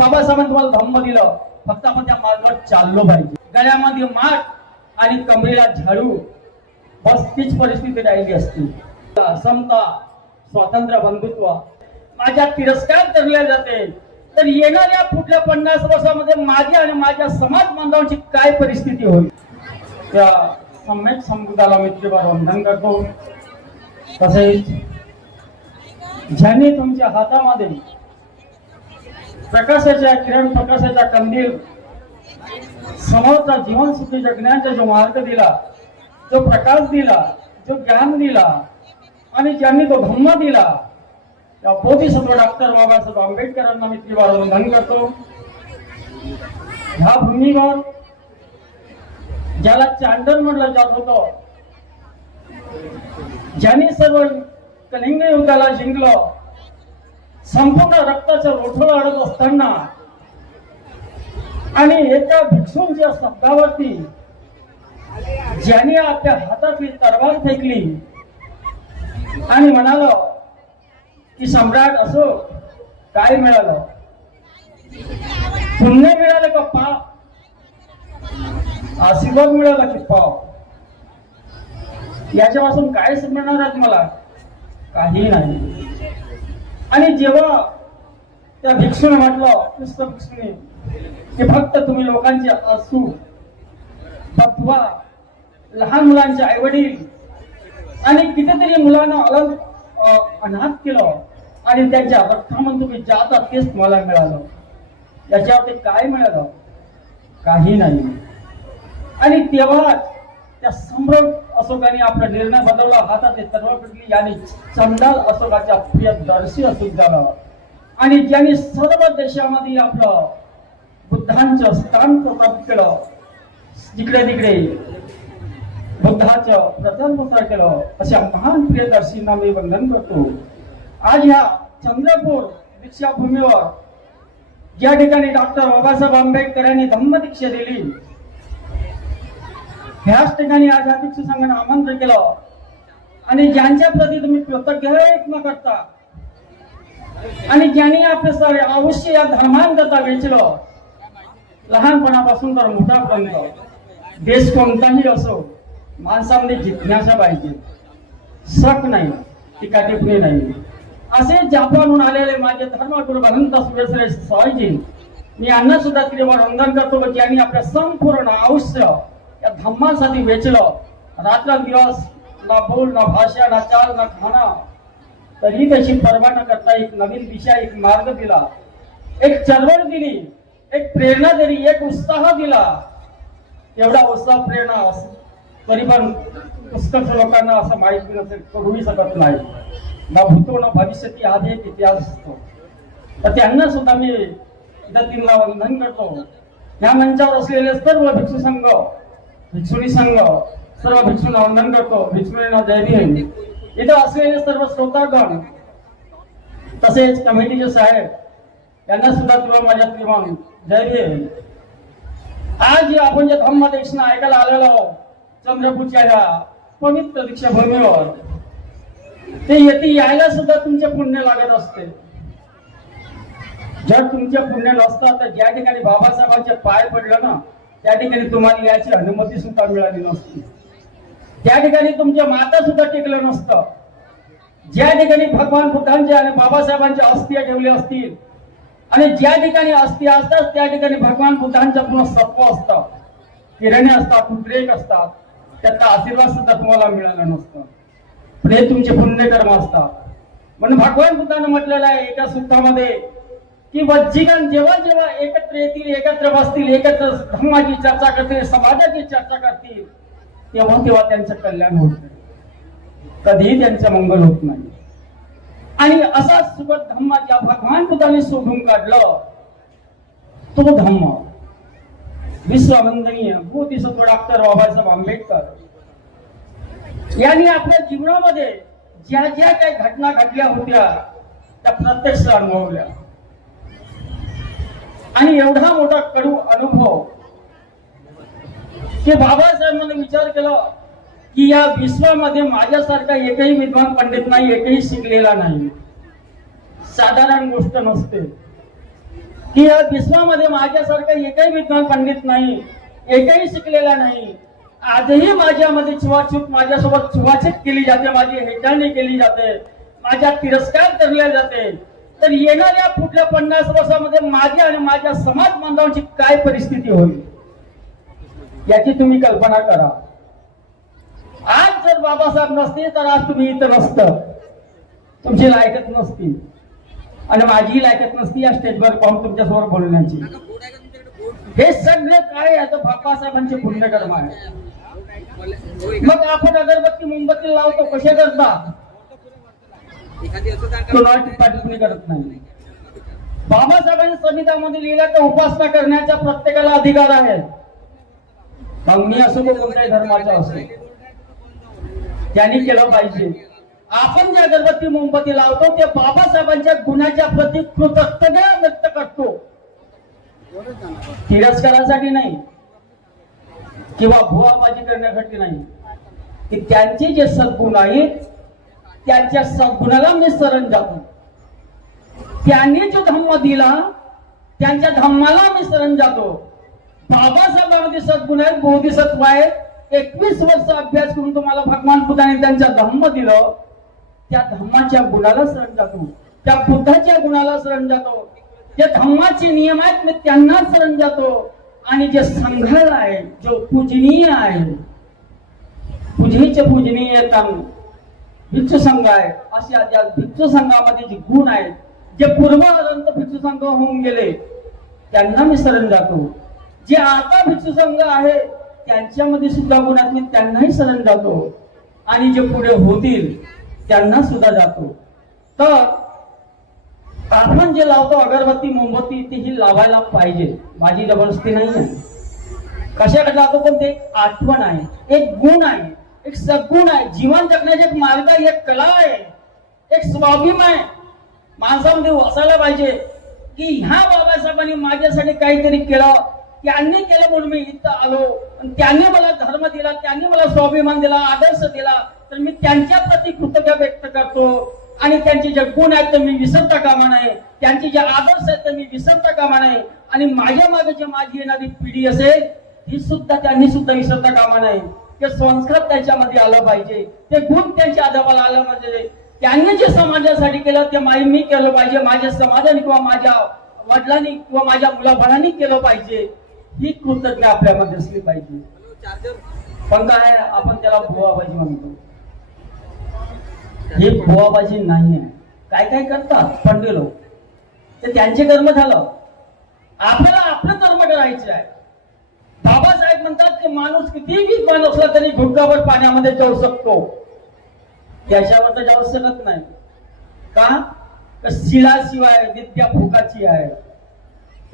बाबासाहेबांनी तुम्हाला धम्म दिलं. फक्त आपण त्या मार्गावर चाललो पाहिजे. गळ्यामध्ये माठ आणि कमरेला झाडू. बस तीच परिस्थिती राहिली असती. समता स्वातंत्र्य बंधुत्व. माझ्या तिरस्कार धरले जाते. तर येणाऱ्या पुढल्या पन्नास वर्षामध्ये माझी आणि माझ्या समाज बांधवांची काय परिस्थिती होईल? त्या सम्यक समुदायाला मी तुझ्या वंदन करतो. तसेच ज्यांनी तुमच्या हातामध्ये प्रकाशाच्या किरण प्रकाशाच्या कंदील समोरचा जीवन सुखी जगण्याचा जो मार्ग दिला जो प्रकाश दिला जो ज्ञान दिला आणि ज्यांनी तो धम्म दिला त्या बोधिसत्व डॉक्टर बाबासाहेब आंबेडकरांना मी त्रिवार वंदन करतो. ह्या भूमीवर ज्याला चांडण म्हटलं जात होतं ज्यांनी सर्व कलिंग युद्धाला जिंकलं संपूर्ण रक्ताचं रोठोळ अडत असताना आणि एका भिक्षूंच्या शब्दावरती ज्यांनी आपल्या हातातली तरवार फेकली आणि म्हणाल की सम्राट असो काय मिळालं? पुण्य मिळालं का पाप? आशीर्वाद मिळाला की पाप? याच्यापासून काय समजणार आहे मला काही नाही. आणि जेव्हा त्या भिक्षूने म्हटलं कृष्ण भिक्षूने की फक्त तुम्ही लोकांचे असू बघवा लहान मुलांचे आई वडील आणि कितीतरी मुलांना अलग अनाथ केलं आणि त्यांच्या रक्तामध्ये तुम्ही जाता तेच तुम्हाला मिळालं. त्याच्यावरती काय मिळालं? काही नाही. आणि तेव्हाच त्या सम्राट अशोकाने आपला निर्णय बदलला हातात तलवार पडली याने चंडाल अशोकाच्या प्रियदर्शी असून झाला आणि ज्यांनी सर्व देशामध्ये आपलं बुद्धांचं स्थान प्रस्थापित केलं जिकडे तिकडे बुद्धाचं प्रचार प्रसार केलं अशा महान प्रियदर्शींना मी वंदन करतो. आज ह्या चंद्रपूर दीक्षाभूमीवर ज्या ठिकाणी डॉक्टर बाबासाहेब आंबेडकर यांनी धम्म दीक्षा दिली ह्याच ठिकाणी आज अध्यक्ष संघाने आमंत्रण केलं. आणि ज्यांच्या प्रती तुम्ही कृतज्ञ न करता आणि ज्यांनी आपले सारे आयुष्य या धर्मांकरता वेचलं लहानपणापासून तर मोठापर्यंत देश कोणताही असो माणसामध्ये जिज्ञासा पाहिजे. शक नाही टीका टिप्पणी नाही. असे जपानहून आलेले माझे धर्मगुरु भगंत सुरेश्वर स्वामीजी मी यांना सुद्धा त्रिवार वंदन करतो ज्यांनी आपलं संपूर्ण आयुष्य या धम्मासाठी वेचलं. रात्र दिवस ना बोल ना भाषा ना चाल ना खाना तरी त्याची पर्वा न करता एक नवीन दिशा एक मार्ग दिला. एक चळवळ दिली. एक प्रेरणा दिली. एक उत्साह दिला. एवढा उत्साह प्रेरणा अस- तरी पण पुस्तक लोकांना असं माहिती नसेल करूही शकत नाही. ना भूतो ना भविष्य ती आधी एक इतिहास असतो. तर त्यांना सुद्धा मी पद्धतीला वंदन करतो. ह्या मंचावर असलेले सर्व भिक्षू संघ भिक्षुणी संघ सर्व भिक्षूंना वंदन करतो. भिक्षुणींना जय भीम. इथं असलेले सर्व श्रोतागण तसेच कमिटीचे साहेब यांना सुद्धा किंवा माझ्या किमान जय भीम. आज आपण जे धम्म देशना ऐकायला आलेलो आहोत, चंद्रपूरच्या या पवित्र दीक्षाभूमीवर ते येथे यायला सुद्धा तुमचे पुण्य लागत असते. जर तुमचे पुण्य नसतं तर ज्या ठिकाणी बाबासाहेबांचे पाय पडलं ना त्या ठिकाणी तुम्हाला याची अनुमती सुद्धा मिळाली नसती. त्या ठिकाणी तुमच्या माता सुद्धा टिकलं नसतं. ज्या ठिकाणी भगवान बुद्धांच्या आणि बाबासाहेबांच्या अस्थिया ठेवल्या असतील आणि ज्या ठिकाणी अस्थिया असतात त्या ठिकाणी भगवान बुद्धांच्या पूर्ण सत्व असतं. किरणे असतात उद्रेक असतात. त्याचा आशीर्वाद सुद्धा तुम्हाला मिळाला नसतं. पण हे तुमचे पुण्यकर्म असतात. म्हणून भगवान बुद्धानं म्हटलेलं आहे एका सूत्रामध्ये की वज्जीवन जेव्हा जेव्हा एकत्र येतील एकत्र बसतील एकत्र धर्माची चर्चा करतील समाजाची चर्चा करतील तेव्हा तेव्हा त्यांचं कल्याण होत नाही. कधीही त्यांचं मंगल होत नाही. आणि असा सुबत धम्मा ज्या भगवान बुद्धाने शोधून काढलं तो धम्म विश्ववंदनीय दिसतो डॉक्टर बाबासाहेब आंबेडकर यांनी आपल्या जीवनामध्ये ज्या ज्या काही घटना घडल्या होत्या त्या प्रत्यक्ष अनुभवल्या. आणि एवढा मोठा कडू अनुभव की बाबासाहेबांनी विचार केला की या विश्वामध्ये माझ्यासारखा एकही विद्वान पंडित नाही एकही शिकलेला नाही. साधारण गोष्ट नसते. की या विश्वामध्ये माझ्यासारखा एकही विद्वान पंडित नाही एकही शिकलेला नाही आजही माझ्यामध्ये छुवाछूत माझ्यासोबत छुवाछूत केली जाते माझी हेटाळणी केली जाते माझ्या तिरस्कार करले जाते. तर येणाऱ्या पुढल्या पन्नास वर्षामध्ये माझी आणि माझ्या समाज बांधवांची काय परिस्थिती होईल? याची तुम्ही कल्पना करा. आज जर बाबासाहेब नसते तर आज तुम्ही इथं नसतं. तुमची लायकत नसती आणि माझी लायकत नसती या स्टेजवर पाहून तुमच्यासमोर बोलण्याची. हे सगळं काय याचं बाबासाहेबांचे पुण्यकर्म आहे. मग आपण अगरबत्ती मोमबत्ती लावतो कसे करता? तो नॉट टिप्पाटिप्पणी करत नाही. बाबासाहेबांनी संविधानामध्ये लिहिलं तर उपासना करण्याचा प्रत्येकाला अधिकार आहे. मग मी असो कोणत्याही धर्माचा असो. त्यांनी केलं पाहिजे. आपण जे अगरबत्ती मोमबत्ती लावतो ते बाबासाहेबांच्या गुन्ह्याच्या प्रती कृतज्ञता व्यक्त करतो. तिरस्कारासाठी नाही. किंवा भुवाबाजी करण्यासाठी नाही. की त्यांचे जे सद्गुण आहेत त्यांच्या सद्गुणाला मी शरण जातो त्यांनी जो धम्म दिला त्यांच्या धम्माला मी शरण जातो बाबासाहेबांमध्ये सद्गुण आहेत बोधिसत्व आहेत. एकवीस वर्ष अभ्यास करून तुम्हाला भगवान बुद्धाने त्यांचा धम्म दिलं. त्या धम्माच्या गुणाला शरण जातो त्या बुद्धाच्या गुणाला शरण जातो जे धम्माचे नियम आहेत मी त्यांना शरण जातो आणि जे संघाला आहे जो पूजनीय आहे पूजनीचे पूजनीय भिक्षू संघ आहे अशा ज्या भिक्षू संघामध्ये जे गुण आहेत जे पूर्वपर्यंत भिक्षू संघ होऊन गेले त्यांना मी शरण जातो. जे आता भिक्षू संघ आहे त्यांच्यामध्ये सुद्धा गुण आहेत मी त्यांनाही शरण जातो. आणि जे पुढे होतील त्यांना सुद्धा जातो. तर आपण जे लावतो अगरबत्ती मोमबत्ती तीही लावायला पाहिजे. माझी जबरदस्ती नाही आहे कशाकडे लावतो पण ते आठवण आहे. एक गुण आहे. एक सद्गुण आहे. जीवन जगण्याचे एक मार्ग आहे एक कला आहे. एक स्वाभिमान आहे. माणसामध्ये असायला पाहिजे की ह्या बाबासाहेबांनी माझ्यासाठी काहीतरी केलं. त्यांनी केलं म्हणून मी इथं आलो. आणि त्यांनी मला धर्म दिला त्यांनी मला स्वाभिमान दिला आदर्श दिला. तर मी त्यांच्या प्रती कृतज्ञता व्यक्त करतो. आणि त्यांचे जे गुण आहेत ते मी विसरता कामा नये. त्यांचे जे आदर्श आहेत ते मी विसरता कामा नये. आणि माझ्या मागे जे माझी येणारी पिढी असेल ही सुद्धा त्यांनी सुद्धा विसरता कामा नये. ते संस्कार त्यांच्यामध्ये आलं पाहिजे ते गुण त्यांच्या आदोबाला आलं पाहिजे. त्यांनी जे समाजासाठी केलं ते माई मी केलं पाहिजे माझ्या समाजाने किंवा माझ्या वडिलांनी किंवा माझ्या मुलाबाळांनी केलं पाहिजे. ही कृतज्ञ आपल्यामध्ये असली पाहिजे. पण काय आपण त्याला भुवाबाजी म्हणतो. ही भुवाबाजी नाही आहे काय काय करतात? पंडे लोक. तर त्यांचे कर्म झालं. आपल्याला आपलं कर्म करायचे आहे. बाबासाहेब म्हणतात की माणूस कितीही विद्वान असला तरी घुटकाभर पाण्यामध्ये जाऊ शकतो. त्याच्यावर तर जाऊ शकत नाही. का? शिलाशिवाय विद्या फुकाची आहे.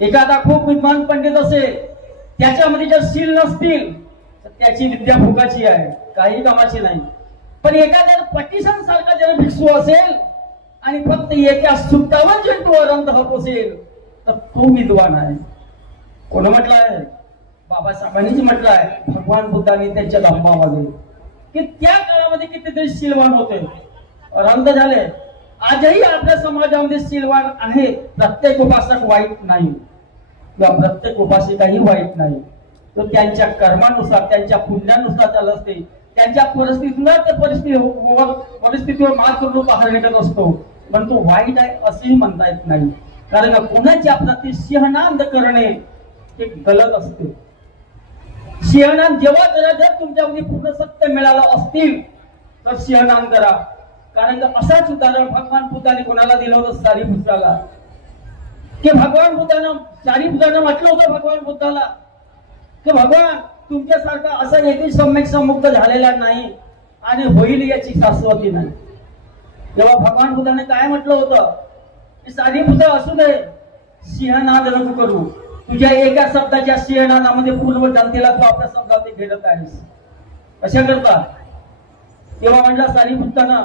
एखादा खूप विद्वान पंडित असेल त्याच्यामध्ये जर शील नसतील तर त्याची विद्या फुकाची आहे. काही कामाची नाही. पण एखाद्या पटिशन सारखा जर भिक्षू असेल आणि फक्त एका सुट्टावर जंतूवर अंत होत असेल तर तो विद्वान आहे. कोण म्हटलं आहे? बाबासाहेबांनीच म्हटलं आहे भगवान बुद्धांनी त्यांच्या धम्मामध्ये की त्या काळामध्ये कितीतरी शिलवान होते. रंग झाले. आजही आपल्या समाजामध्ये शिलवान आहे. प्रत्येक उपासक वाईट नाही. किंवा प्रत्येक उपासिकाही वाईट नाही. तो त्यांच्या कर्मानुसार त्यांच्या पुण्यानुसार त्याला असते. त्यांच्या परिस्थितीनुसार त्या हो, हो, परिस्थितीवर परिस्थितीवर मात करून बाहेर निघत असतो. पण तो वाईट आहे असेही म्हणता येत नाही. कारण कोणाच्या प्रति प्रती सिंहनाद करणे हे गलत असते. सिंहनाम जेव्हा जरा जर तुमच्यामध्ये पूर्ण सत्य मिळालं असतील तर सिंहनाम करा. कारण असाच उदाहरण भगवान बुद्धाने कोणाला दिलं होतं? सारी पुत्राला की भगवान बुद्धानं सारीपुत्रानं म्हटलं होतं भगवान बुद्धाला की भगवान तुमच्यासारखा असा एकही सम्यक संमुक्त झालेला नाही आणि होईल याची शाश्वती नाही. तेव्हा भगवान बुद्धाने काय म्हटलं होतं? की सारी बुद्ध असू दे सिंहनाद नको करू. तुझ्या एका शब्दाच्या सिंहनादामध्ये पूर्ण जनतेला तू आपल्या शब्दात घेत आहेस. कशा करता. तेव्हा म्हटलं सारीपुत्रानं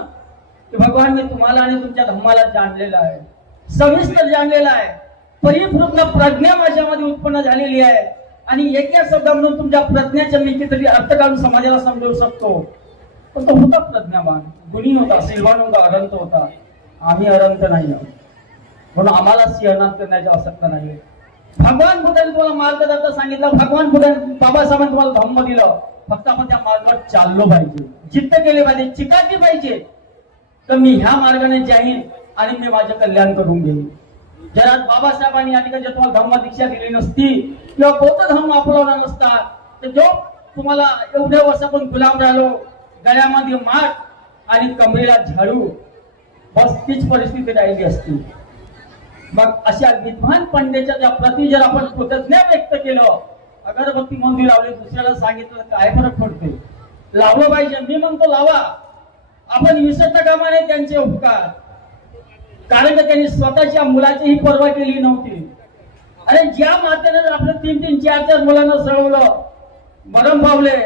की भगवान मी तुम्हाला आणि तुमच्या धम्माला जाणलेलं आहे. सविस्तर जाणलेलं आहे. परिपूर्ण प्रज्ञा माझ्यामध्ये उत्पन्न झालेली आहे. आणि एका शब्दामधून तुमच्या प्रज्ञाच्या मी कितीतरी अर्थ काढून समाजाला समजवू शकतो. पण तो होता प्रज्ञावान. गुणी होता सिल्वान होता अरंत होता. आम्ही अरंत नाही आहोत. म्हणून आम्हाला सिंहनाद करण्याची आवश्यकता नाही भगवान बुद्धाने तुम्हाला मार्गदर्शन सांगितलं भगवान बुद्धाने बाबासाहेबांनी तुम्हाला धम्म दिलं. फक्त आपण त्या मार्गावर चाललो पाहिजे. जिद्द केले पाहिजे चिकाटली पाहिजे. तर मी ह्या मार्गाने जाईन आणि मी माझे कल्याण करून घेईन. जर आज बाबासाहेबांनी या ठिकाणी जर तुम्हाला धम्म दीक्षा दिली नसती किंवा बौद्ध धर्म अपलवला नसता तर जो तुम्हाला एवढ्या वर्ष आपण गुलाम राहिलो गळ्यामध्ये माठ आणि कमरेला झाडू बस तीच परिस्थिती राहिली असती. मग अशा विद्वान पंडेच्या त्या प्रती जर आपण कृतज्ञ व्यक्त केलं अगरबत्ती मंदिर लावले दुसऱ्याला सांगितलं काय फरक पडते लावलं पाहिजे. मी म्हणतो लावा. आपण विसरता कामाने त्यांचे उपकार. कारण का त्यांनी स्वतःच्या मुलाचीही पर्वा केली नव्हती. अरे ज्या मातेने जर आपलं तीन तीन चार चार मुलांना सळवलं मरण पावले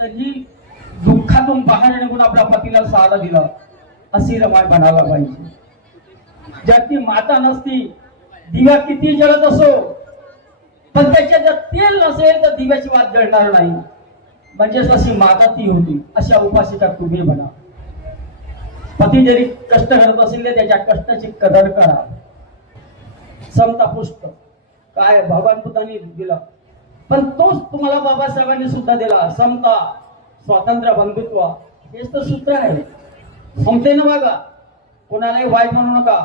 तर ही दुःखातून बाहेर निघून आपल्या पतीला सहारा दिला. अशी रमाय बनायला पाहिजे. ज्याची ती माता नसती दिवा किती जळत असो पण त्याच्यात जर तेल नसेल तर दिव्याची वाद जळणार नाही. म्हणजे अशी माता ती होती. अशा उपासिका तुम्ही बना पती जरी कष्ट करत असेल त्याच्या कष्टाची कदर करा. समता पुष्ट. काय भगवान बुद्धांनी दिला. पण तोच तुम्हाला बाबासाहेबांनी सुद्धा दिला. समता स्वातंत्र्य बंधुत्व. हेच तर सूत्र आहे. समतेनं बघा कोणालाही वाईट म्हणू नका.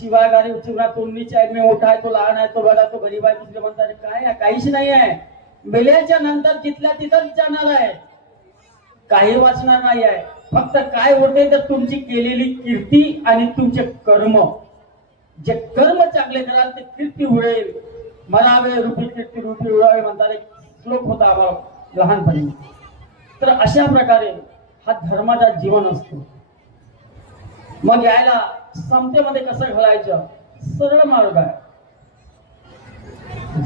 शिवाय गाडी चिवरा तोंडीची आहे मी मोठा आहे तो लहान आहे तो बडा तो गरीब आहे दुसरे म्हणतात काय आहे? काहीच नाही आहे. मेल्याच्या नंतर तिथल्या तिथंच जाणार आहे. काही वाचणार नाही आहे. फक्त काय होते तर तुमची केलेली कीर्ती आणि तुमचे कर्म. जे कर्म चांगले कराल ते कीर्ती उडेल मरावे रुपी कीर्ती रुपी उडावे म्हणतात एक श्लोक होता आम्हाला लहानपणी. तर अशा प्रकारे हा धर्माचा जीवन असतो. मग यायला समतेमध्ये कसं घालायचं? सरळ मार्ग आहे.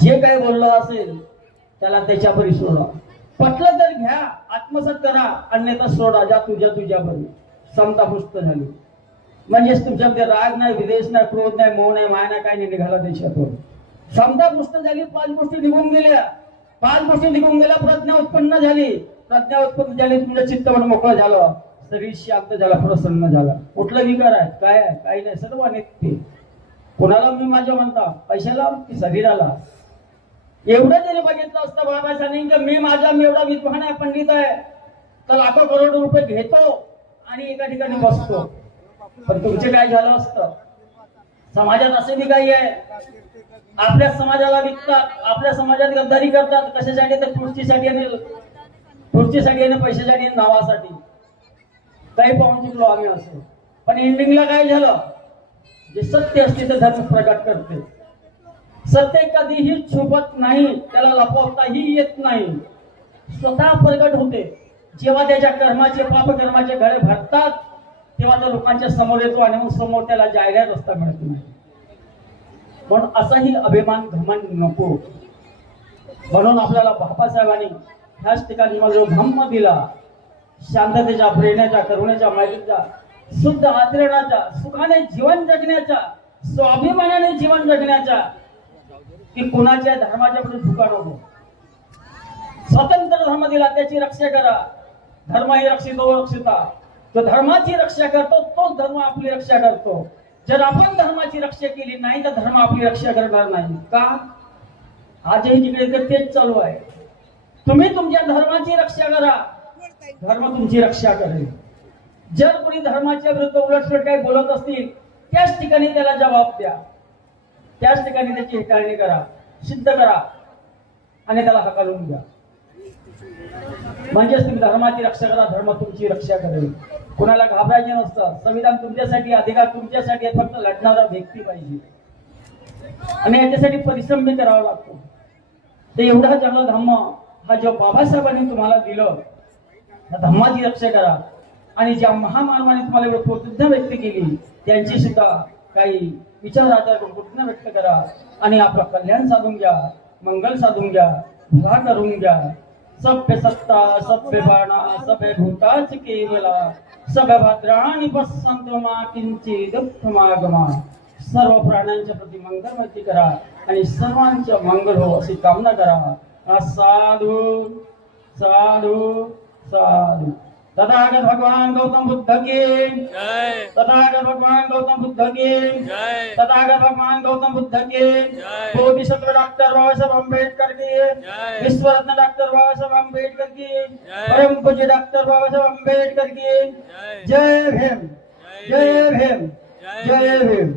जे काही बोललं असेल त्याला त्याच्यापरी सोडा पटलं तर घ्या आत्मसात करा अन्यथा सोडा ज्या तुझ्या तुझ्यापरी. समता पुष्ट झाली. म्हणजेच तुमच्यामध्ये राग नाही विदेश नाही क्रोध नाही मोह नाही माया नाही काय नाही निघाला देशातून. समता पुष्ट झाली पाच गोष्टी निघून गेल्या. पाच गोष्टी निघून गेल्या प्रज्ञा उत्पन्न झाली. प्रज्ञा उत्पन्न झाली तुमचं चित्त पण मोकळं झालं. शरीर शांत झाला प्रसन्न झाला. कुठलं विकार आहे? काय आहे? काही नाही. सर्व नित्य कोणाला मी माझ्या म्हणता पैशाला की शरीराला? एवढं जरी बघितलं असतं बाबासाहेबांनी की मी माझा मी एवढा विद्वान आहे पंडित आहे. तर लाखो करोड रुपये घेतो आणि एका ठिकाणी बसतो. पण तुमचे काय झालं असतं? समाजात असे बी काही आहे. आपल्या समाजाला विकतात. आपल्या समाजात गद्दारी करतात. कशासाठी? तर खुर्चीसाठी आणि खुर्चीसाठी आणि पैशासाठी नावासाठी. काही पाहून चुकलो आम्ही असं पण एंडिंगला काय झालं? जे सत्य असते ते धर्म प्रकट करते. सत्य कधीही छुपत नाही त्याला लपवताही येत नाही. स्वतः प्रगट होते. जेव्हा त्याच्या कर्माचे पाप कर्माचे घरे भरतात तेव्हा तो लोकांच्या समोर येतो आणि मग समोर त्याला जायला रस्ता मिळत नाही. पण असाही अभिमान घमान नको. म्हणून आपल्याला बाबासाहेबांनी ह्याच ठिकाणी मला जो धम्म दिला शांततेच्या प्रेरणेच्या करुणेच्या माहितीच्या शुद्ध आचरणाच्या सुखाने जीवन जगण्याच्या स्वाभिमानाने जीवन जगण्याच्या की कुणाच्या धर्माच्या पुढे झुका नको. स्वतंत्र धर्म दिला त्याची रक्षा करा. धर्म ही रक्षितो रक्षिता. जो धर्माची रक्षा करतो तोच धर्म आपली रक्षा करतो. जर आपण धर्माची रक्षा केली नाही तर धर्म आपली रक्षा करणार नाही. का? आजही तिकडे तर तेच चालू आहे. तुम्ही तुमच्या धर्माची रक्षा करा. धर्म तुमची रक्षा करेल. जर कोणी धर्माच्या विरुद्ध उलटसुलट काही बोलत असतील त्याच ठिकाणी त्याला जबाब द्या. त्याच ठिकाणी त्याची हेटाळणी करा सिद्ध करा आणि त्याला हकालून द्या म्हणजेच तुम्ही धर्माची रक्षा करा धर्म तुमची रक्षा करेल. कोणाला घाबरायचे नसतं. संविधान तुमच्यासाठी अधिकार तुमच्यासाठी फक्त लढणारा व्यक्ती पाहिजे. आणि याच्यासाठी परिश्रम बी करावा लागतो. तर एवढा चांगला धम्म हा जो बाबासाहेबांनी तुम्हाला दिलं त्या धम्माची रक्षा करा. आणि ज्या महामानवाने तुम्हाला कृतज्ञ व्यक्त केली त्यांची सुद्धा काही विचार आधार करून कृतज्ञ व्यक्त करा. आणि आपलं कल्याण साधून घ्या मंगल साधून घ्या भला करून घ्या. सभ्य सत्ता सभ्य बाणा सभ्य भूताच केवला. सभ्य भद्राणी पसंत मा किंचित मागमा. सर्व प्राण्यांच्या प्रति मंगलमती करा. आणि सर्वांच्या मंगल हो अशी कामना करा. हा साधू साधू. साधू। तथागत भगवान गौतम बुद्ध की। तथागत भगवान गौतम बुद्ध की। तथागत भगवान गौतम बुद्ध के। जय। बोधिसत्व डॉक्टर बाबा साहब अंबेडकर की। विश्व रत्न डॉक्टर बाबा साहब अंबेडकर की परम पूज्य डॉक्टर बाबा साहब अंबेडकर की। जय। जय भीम। जय भीम। जय भीम।